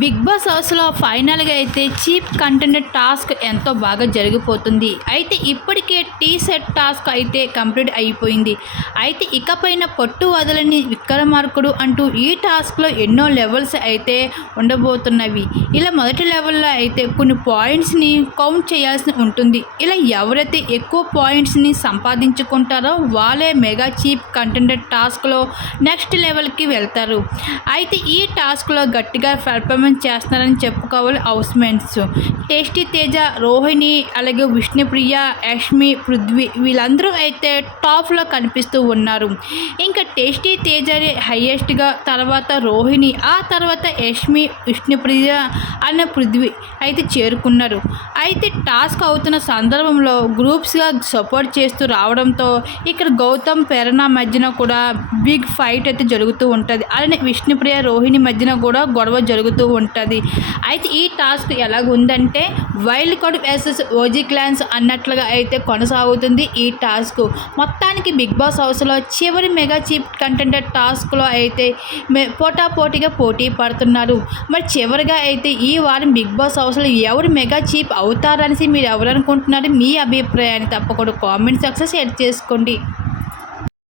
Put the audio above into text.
Big boss హౌస్లో ఫైనల్గా అయితే చీప్ కంటెంట్ టాస్క్ ఎంతో బాగా జరిగిపోతుంది. అయితే ఇప్పటికే టీ సెట్ టాస్క్ అయితే కంప్లీట్ అయిపోయింది. అయితే ఇకపైన పట్టు వదలని విక్రమార్కుడు అంటూ ఈ టాస్క్లో ఎన్నో లెవెల్స్ అయితే ఉండబోతున్నవి. ఇలా మొదటి లెవెల్లో అయితే కొన్ని పాయింట్స్ని కౌంట్ చేయాల్సి ఉంటుంది. ఇలా ఎవరైతే ఎక్కువ పాయింట్స్ని సంపాదించుకుంటారో వాళ్ళే మెగా చీప్ కంటెంట్ టాస్క్లో నెక్స్ట్ లెవెల్కి వెళ్తారు. అయితే ఈ టాస్క్లో గట్టిగా పెర్ఫార్మెన్స్ చేస్తున్నారని చెప్పుకోవాలి house mates tasty Teja Rohini అలాగే విష్ణుప్రియ యష్మి పృథ్వీ వీళ్ళందరూ అయితే టాప్లో కనిపిస్తూ ఉన్నారు. ఇంకా టేస్టీ తేజ హయ్యెస్ట్గా తర్వాత రోహిణి ఆ తర్వాత యష్మి విష్ణుప్రియ అన్న పృథ్వీ అయితే చేరుకున్నారు. అయితే టాస్క్ అవుతున్న సందర్భంలో గ్రూప్స్గా సపోర్ట్ చేస్తూ రావడంతో ఇక్కడ గౌతమ్ ప్రేరణ మధ్యన కూడా బిగ్ ఫైట్ అయితే జరుగుతూ ఉంటుంది. అలానే విష్ణుప్రియ రోహిణి మధ్యన కూడా గొడవ జరుగుతూ ఉంటుంది. అయితే ఈ task ఎలాగుందంటే wild card versus OG clans అన్నట్లుగా అయితే కొనసాగుతుంది ఈ టాస్క్. మొత్తానికి బిగ్ బాస్ హౌస్లో చివరి మెగా చీప్ కంటెంట్ టాస్క్లో అయితే పోటాపోటీగా పోటీ పడుతున్నారు. మరి చివరిగా అయితే ఈ వారం బిగ్ బాస్ హౌస్లో ఎవరు మెగా చీప్ అవుతారనేసి మీరు ఎవరు అనుకుంటున్నారు మీ అభిప్రాయాన్ని తప్పకుండా కామెంట్ సెక్షన్ షేర్ చేసుకోండి.